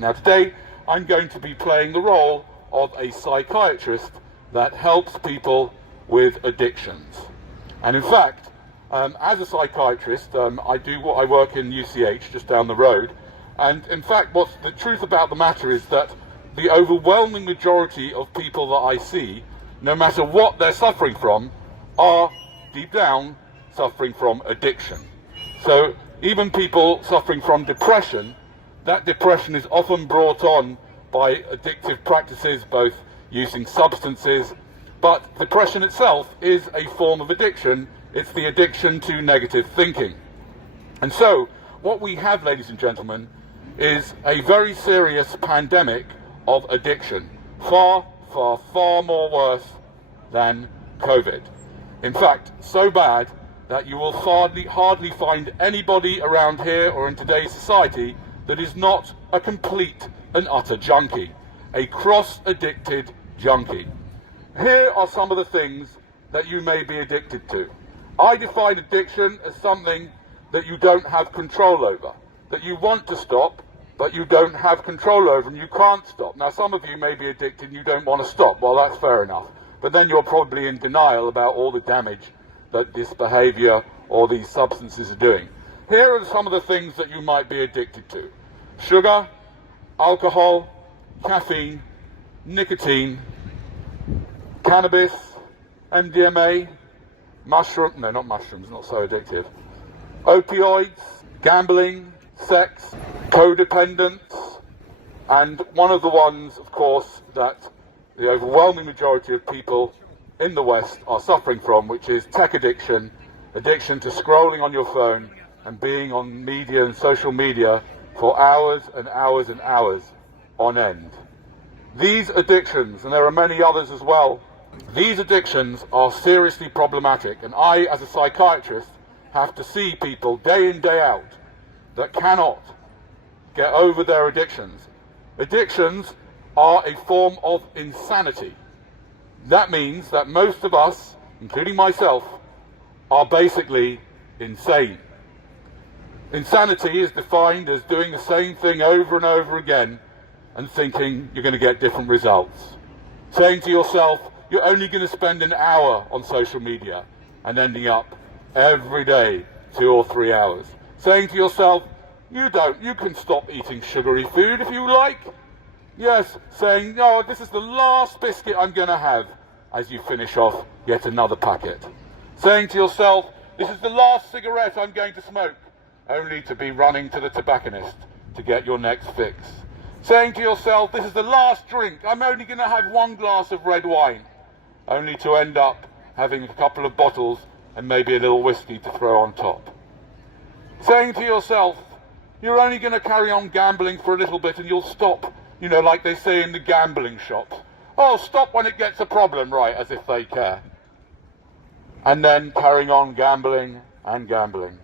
Now today I'm going to be playing the role of a psychiatrist that helps people with addictions. And in fact, as a psychiatrist, I work in UCH just down the road, and in fact what's the truth about the matter is that the overwhelming majority of people that I see, no matter what they're suffering from, are deep down suffering from addiction. So even people suffering from depression, that depression is often brought on by addictive practices, both using substances, but depression itself is a form of addiction. It's the addiction to negative thinking. And so what we have, ladies and gentlemen, is a very serious pandemic of addiction, far more worse than COVID. In fact, so bad that you will hardly find anybody around here or in today's society that is not a complete and utter junkie, a cross-addicted junkie. Here are some of the things that you may be addicted to. I define addiction as something that you don't have control over, that you want to stop, but you don't have control over and you can't stop. Now, some of you may be addicted and you don't want to stop. Well, that's fair enough. But then you're probably in denial about all the damage that this behavior or these substances are doing. Here are some of the things that you might be addicted to: sugar, alcohol, caffeine, nicotine, cannabis, MDMA, not so addictive, opioids, gambling, sex, codependence, and one of the ones, of course, that the overwhelming majority of people in the West are suffering from, which is tech addiction, addiction to scrolling on your phone and being on media and social media for hours and hours and hours on end. These addictions, and there are many others as well, these addictions are seriously problematic, and I, as a psychiatrist, have to see people day in, day out that cannot get over their addictions. Addictions are a form of insanity. That means that most of us, including myself, are basically insane. Insanity is defined as doing the same thing over and over again and thinking you're going to get different results. Saying to yourself, you're only going to spend an hour on social media and ending up every day 2 or 3 hours. Saying to yourself, you can stop eating sugary food if you like. Yes, saying, no, this is the last biscuit I'm going to have, as you finish off yet another packet. Saying to yourself, this is the last cigarette I'm going to smoke, only to be running to the tobacconist to get your next fix. Saying to yourself, this is the last drink, I'm only going to have 1 glass of red wine, only to end up having a couple of bottles and maybe a little whiskey to throw on top. Saying to yourself, you're only going to carry on gambling for a little bit and you'll stop, like they say in the gambling shops. Oh, stop when it gets a problem, right, as if they care. And then carrying on gambling and gambling.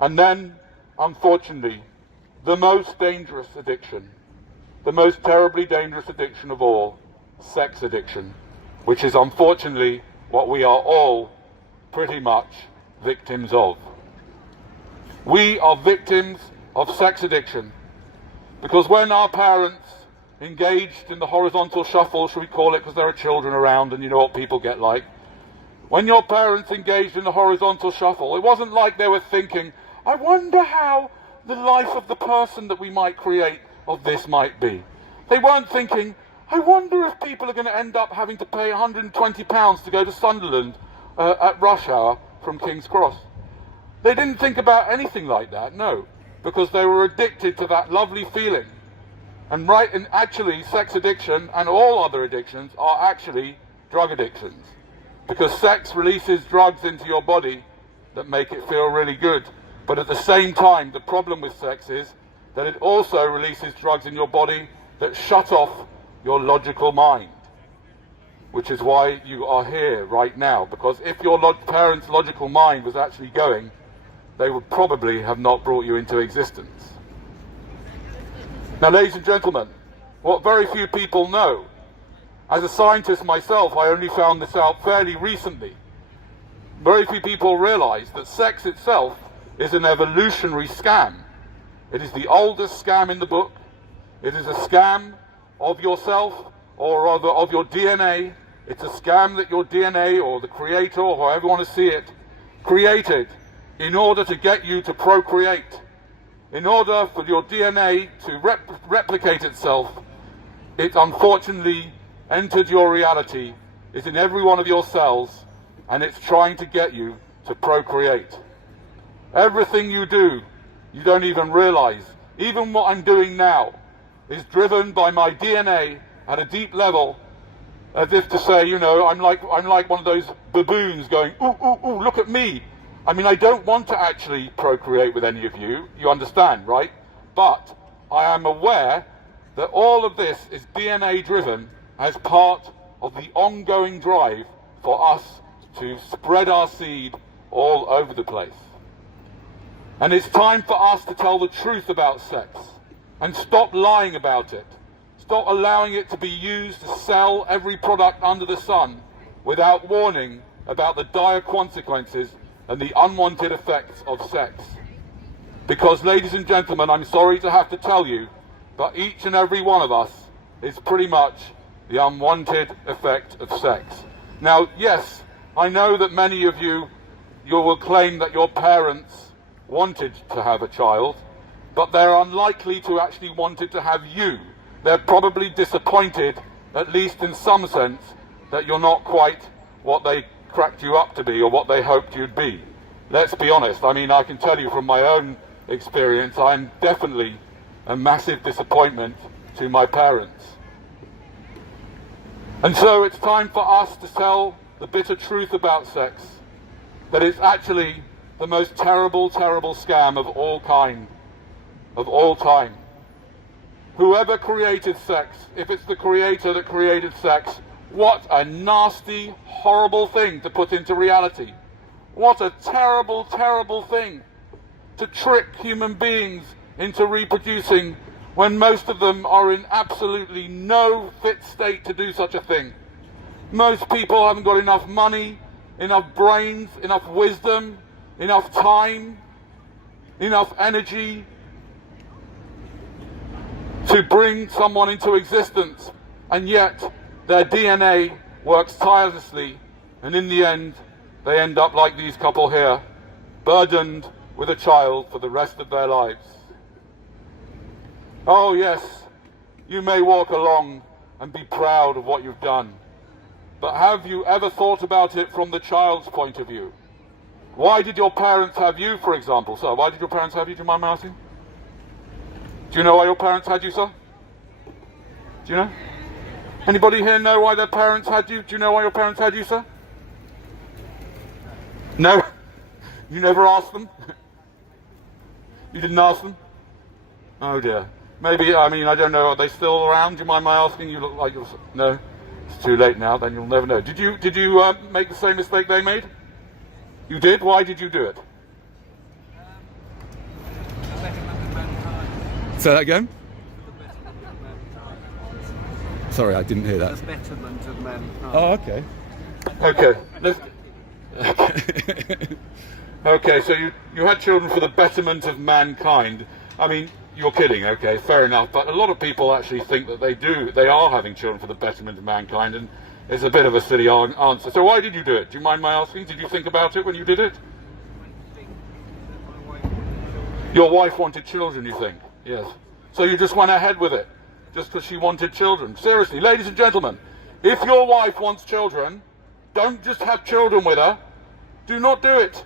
And then, unfortunately, the most dangerous addiction, the most terribly dangerous addiction of all, sex addiction, which is unfortunately what we are all pretty much victims of. We are victims of sex addiction because when our parents engaged in the horizontal shuffle, shall we call it, because there are children around and you know what people get like. When your parents engaged in the horizontal shuffle, it wasn't like they were thinking, I wonder how the life of the person that we might create of this might be. They weren't thinking, I wonder if people are going to end up having to pay £120 to go to Sunderland at rush hour from King's Cross. They didn't think about anything like that, no, because they were addicted to that lovely feeling. And actually, sex addiction and all other addictions are actually drug addictions. Because sex releases drugs into your body that make it feel really good. But at the same time, the problem with sex is that it also releases drugs in your body that shut off your logical mind. Which is why you are here right now. Because if your parents' logical mind was actually going, they would probably have not brought you into existence. Now, ladies and gentlemen, what very few people know, as a scientist myself, I only found this out fairly recently. Very few people realize that sex itself is an evolutionary scam. It is the oldest scam in the book. It is a scam of yourself, or rather of your DNA. It's a scam that your DNA, or the creator, or however you want to see it, created in order to get you to procreate. In order for your DNA to replicate itself, it unfortunately entered your reality. It's in every one of your cells, and it's trying to get you to procreate. Everything you do, you don't even realize. Even what I'm doing now is driven by my DNA at a deep level, as if to say, you know, I'm like one of those baboons going, ooh, ooh, ooh, look at me. I mean, I don't want to actually procreate with any of you, you understand, right? But I am aware that all of this is DNA driven as part of the ongoing drive for us to spread our seed all over the place. And it's time for us to tell the truth about sex and stop lying about it. Stop allowing it to be used to sell every product under the sun without warning about the dire consequences and the unwanted effects of sex. Because, ladies and gentlemen, I'm sorry to have to tell you, but each and every one of us is pretty much the unwanted effect of sex. Now, yes, I know that many of you will claim that your parents wanted to have a child, but they're unlikely to actually wanted to have you. They're probably disappointed, at least in some sense, that you're not quite what they cracked you up to be or what they hoped you'd be. Let's be honest. I mean, I can tell you from my own experience, I'm definitely a massive disappointment to my parents. And so it's time for us to tell the bitter truth about sex, that it's actually the most terrible, terrible scam of all kind, of all time. Whoever created sex, if it's the creator that created sex, what a nasty, horrible thing to put into reality. What a terrible, terrible thing to trick human beings into reproducing when most of them are in absolutely no fit state to do such a thing. Most people haven't got enough money, enough brains, enough wisdom, enough time, enough energy to bring someone into existence, and yet their DNA works tirelessly, and in the end they end up like these couple here, burdened with a child for the rest of their lives. Oh yes, you may walk along and be proud of what you've done, but have you ever thought about it from the child's point of view? Why did your parents have you, for example? Sir, why did your parents have you? Do you mind me asking? Do you know why your parents had you, sir? Do you know? Anybody here know why their parents had you? Do you know why your parents had you, sir? No? You never asked them? You didn't ask them? Oh dear. Maybe, I mean, I don't know, are they still around? Do you mind my asking? You look like you're... No? It's too late now, then you'll never know. Did you make the same mistake they made? You did? Why did you do it? Say that again? Sorry, I didn't hear that. The betterment of mankind. Oh, okay. Okay. Okay, so you had children for the betterment of mankind. I mean, you're kidding, okay, fair enough. But a lot of people actually think that they are having children for the betterment of mankind, and it's a bit of a silly answer. So why did you do it? Do you mind my asking? Did you think about it when you did it? Your wife wanted children, you think? Yes. So you just went ahead with it, just because she wanted children. Seriously, ladies and gentlemen, if your wife wants children, don't just have children with her. Do not do it.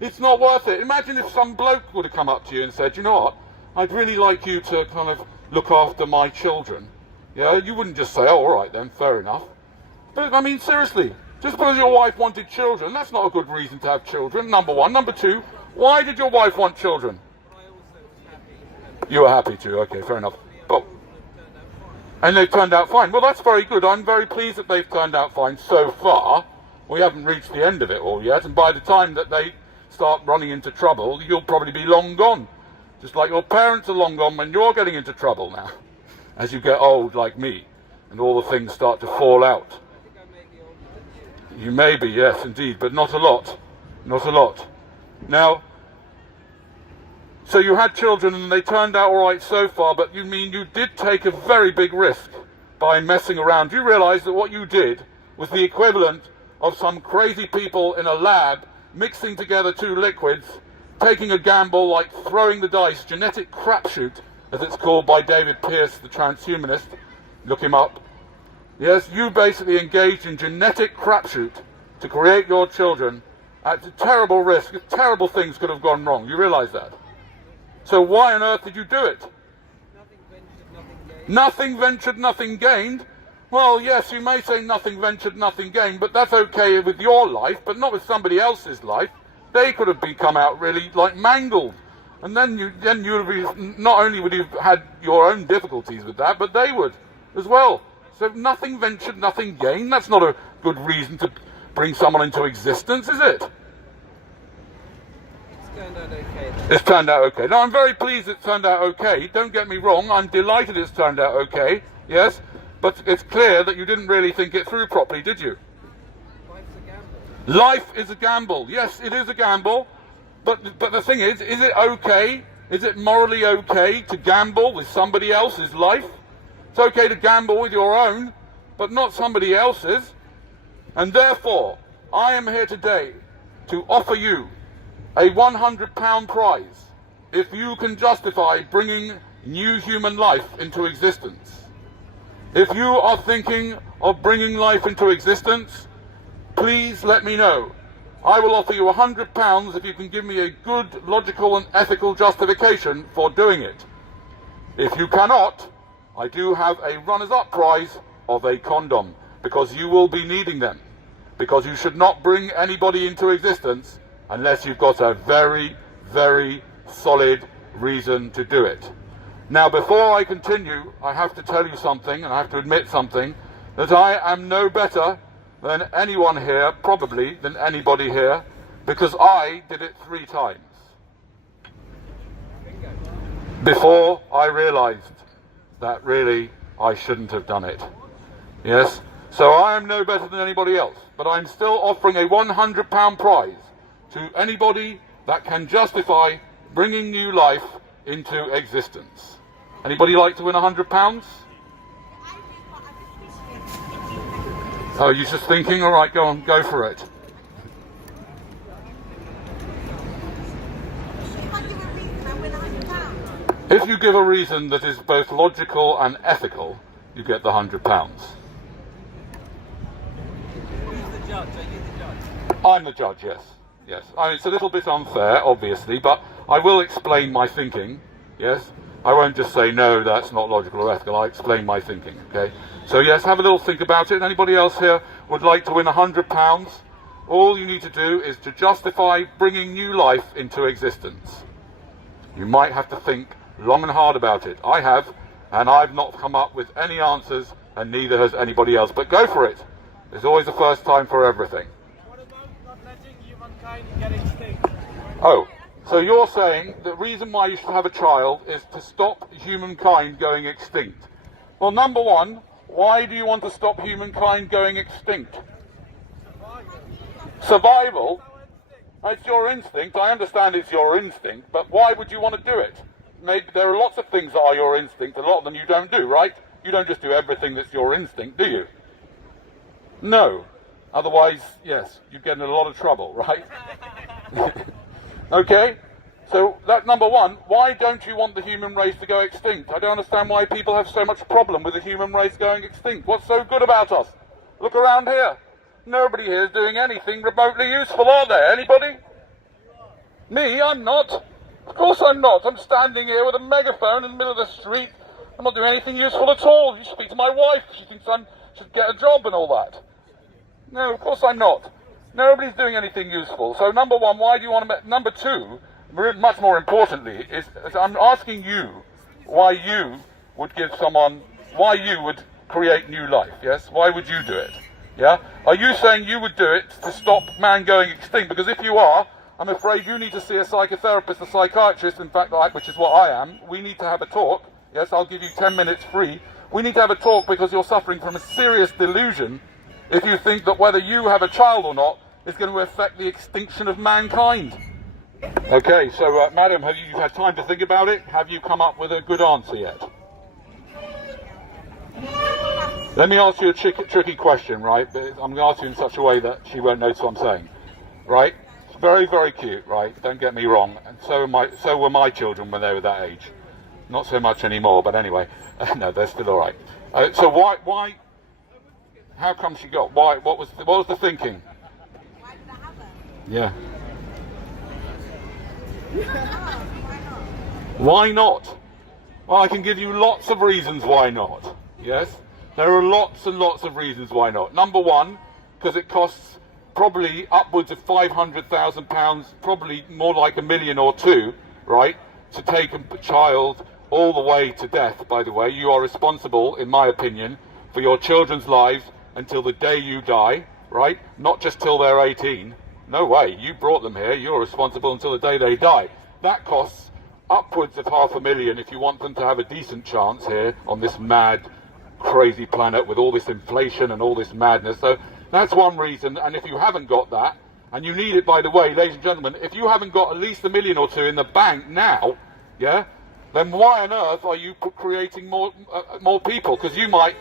It's not worth it. Imagine if some bloke would have come up to you and said, you know what, I'd really like you to kind of look after my children. Yeah, you wouldn't just say, oh, all right then, fair enough. But, I mean, seriously, just because your wife wanted children, that's not a good reason to have children, number one. Number two, why did your wife want children? You were happy to, okay, fair enough. But, and they've turned out fine. Well, that's very good. I'm very pleased that they've turned out fine so far. We haven't reached the end of it all yet, and by the time that they start running into trouble, you'll probably be long gone. Just like your parents are long gone when you're getting into trouble now, as you get old like me, and all the things start to fall out. You may be, yes, indeed, but not a lot. Not a lot. Now, So you had children and they turned out all right so far, but you mean you did take a very big risk by messing around. You realize that what you did was the equivalent of some crazy people in a lab mixing together two liquids, taking a gamble like throwing the dice, genetic crapshoot, as it's called by David Pearce, the transhumanist. Look him up. Yes, you basically engaged in genetic crapshoot to create your children at a terrible risk. Terrible things could have gone wrong. You realize that? So why on earth did you do it? Nothing ventured, nothing gained. Well, yes, you may say nothing ventured, nothing gained, but that's okay with your life, but not with somebody else's life. They could have come out really like mangled. And then you would be, not only would you have had your own difficulties with that, but they would as well. So nothing ventured, nothing gained. That's not a good reason to bring someone into existence, is it? Turned out okay, then. It's turned out okay. Now, I'm very pleased it's turned out okay. Don't get me wrong. I'm delighted it's turned out okay. Yes, but it's clear that you didn't really think it through properly, did you? Life's a gamble. Life is a gamble. Yes, it is a gamble. But the thing is it okay? Is it morally okay to gamble with somebody else's life? It's okay to gamble with your own, but not somebody else's. And therefore, I am here today to offer you a £100 prize if you can justify bringing new human life into existence. If you are thinking of bringing life into existence, please let me know. I will offer you £100 if you can give me a good, logical and ethical justification for doing it. If you cannot, I do have a runners-up prize of a condom, because you will be needing them. Because you should not bring anybody into existence unless you've got a very, very solid reason to do it. Now, before I continue, I have to tell you something, and I have to admit something, that I am no better than anyone here, probably than anybody here, because I did it 3 times before I realized that really I shouldn't have done it. Yes? So I am no better than anybody else, but I'm still offering a £100 prize to anybody that can justify bringing new life into existence. Anybody like to win £100? Oh, you're just thinking? All right, go on, go for it. If you give a reason that is both logical and ethical, you get the £100. Who's the judge? Are you the judge? I'm the judge, yes. Yes. I mean, it's a little bit unfair, obviously, but I will explain my thinking, yes? I won't just say, no, that's not logical or ethical. I explain my thinking, okay? So, yes, have a little think about it. Anybody else here would like to win £100? All you need to do is to justify bringing new life into existence. You might have to think long and hard about it. I have, and I've not come up with any answers, and neither has anybody else. But go for it. There's always a first time for everything. What about not letting humankind get extinct? Oh, so you're saying the reason why you should have a child is to stop humankind going extinct. Well, number one, why do you want to stop humankind going extinct? Survival? It's your instinct. I understand it's your instinct, but why would you want to do it? Maybe there are lots of things that are your instinct, a lot of them you don't do, right? You don't just do everything that's your instinct, do you? No. Otherwise, yes, you get in a lot of trouble, right? Okay? So, that's number one. Why don't you want the human race to go extinct? I don't understand why people have so much problem with the human race going extinct. What's so good about us? Look around here. Nobody here is doing anything remotely useful, are there? Anybody? Me? I'm not. Of course I'm not. I'm standing here with a megaphone in the middle of the street. I'm not doing anything useful at all. You speak to my wife. She thinks I should get a job and all that. No, of course I'm not. Nobody's doing anything useful. So number one, why do you want to... Number two, much more importantly, is I'm asking you why you would give someone... Why you would create new life, yes? Why would you do it? Yeah? Are you saying you would do it to stop man going extinct? Because if you are, I'm afraid you need to see a psychotherapist, a psychiatrist, in fact, which is what I am. We need to have a talk. Yes, I'll give you 10 minutes free. We need to have a talk because you're suffering from a serious delusion if you think that whether you have a child or not is going to affect the extinction of mankind. Okay, so madam, have you had time to think about it? Have you come up with a good answer yet? Let me ask you a tricky question, right? But I'm going to ask you in such a way that she won't notice what I'm saying, right? It's very, very cute, right? Don't get me wrong. And so were my children when they were that age. Not so much anymore, but anyway, no, they're still all right. So why? How come she got? Why? What was the thinking? Why did I have her? Yeah. Why not? Why not? Well, I can give you lots of reasons why not. Yes? There are lots and lots of reasons why not. Number one, because it costs probably upwards of £500,000, probably more like $1 million or two, right? To take a child all the way to death, by the way. You are responsible, in my opinion, for your children's lives until the day you die, right? Not just till they're 18. No way. You brought them here. You're responsible until the day they die. That costs upwards of $500,000 if you want them to have a decent chance here on this mad, crazy planet with all this inflation and all this madness. So that's one reason. And if you haven't got that, and you need it, by the way, ladies and gentlemen, if you haven't got at least $1 million or two in the bank now, yeah, then why on earth are you creating more people? Because you might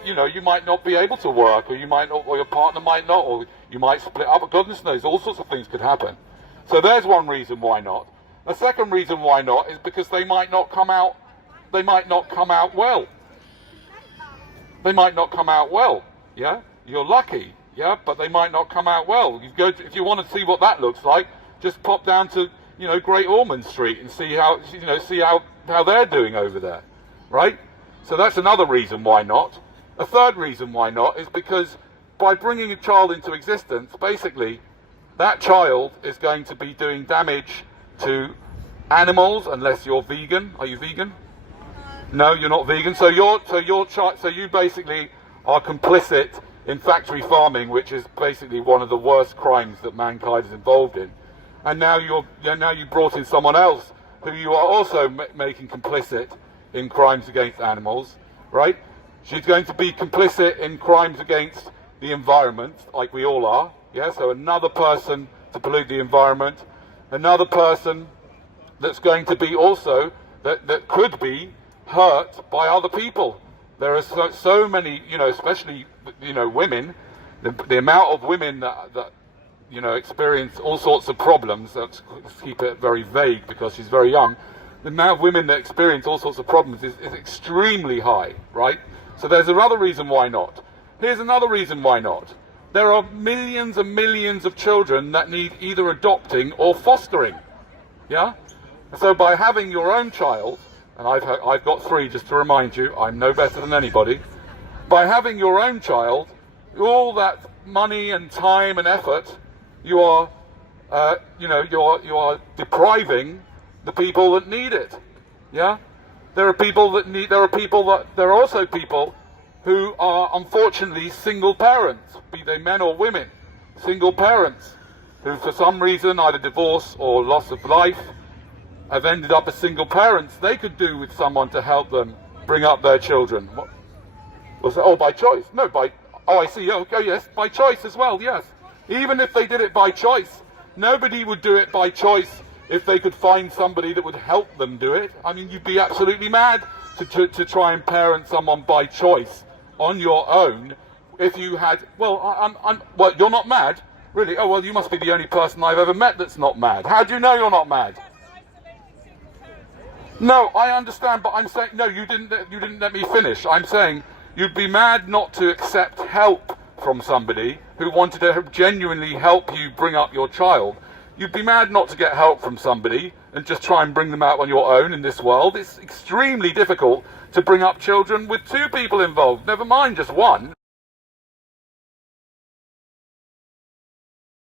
not be able to work, or you might not, or your partner might not, or you might split up. Goodness knows, all sorts of things could happen. So there's one reason why not. A second reason why not is because they might not come out. They might not come out well. They might not come out well. Yeah, you're lucky. Yeah, but they might not come out well. If you want to see what that looks like, just pop down to Great Ormond Street and see how how they're doing over there, right? So that's another reason why not. A third reason why not is because by bringing a child into existence, basically, that child is going to be doing damage to animals unless you're vegan. Are you vegan? No, you're not vegan. So you basically are complicit in factory farming, which is basically one of the worst crimes that mankind is involved in. And now you brought in someone else who you are also making complicit in crimes against animals, right? She's going to be complicit in crimes against the environment, like we all are. Yeah. So another person to pollute the environment, another person that's going to be also that could be hurt by other people. There are so many, especially women. The amount of women that experience all sorts of problems. Let's keep it very vague because she's very young. The amount of women that experience all sorts of problems is extremely high, right? So there's another reason why not. Here's another reason why not. There are millions and millions of children that need either adopting or fostering. Yeah? So by having your own child, and I've got 3 just to remind you, I'm no better than anybody. By having your own child, all that money and time and effort, you are depriving the people that need it. Yeah, there are also people who are unfortunately single parents, be they men or women, single parents who for some reason, either divorce or loss of life, have ended up as single parents. They could do with someone to help them bring up their children. What was that? Oh, by choice? No, I see. Oh, yes, by choice as well. Yes. Even if they did it by choice, nobody would do it by choice if they could find somebody that would help them do it. I mean, you'd be absolutely mad to try and parent someone by choice on your own if you had. Well, well, you're not mad, really. Oh, well, you must be the only person I've ever met that's not mad. How do you know you're not mad? No, I understand, but I'm saying no. You didn't let me finish. I'm saying you'd be mad not to accept help from somebody who wanted to genuinely help you bring up your child. You'd be mad not to get help from somebody and just try and bring them out on your own in this world. It's extremely difficult to bring up children with 2 people involved, never mind just one.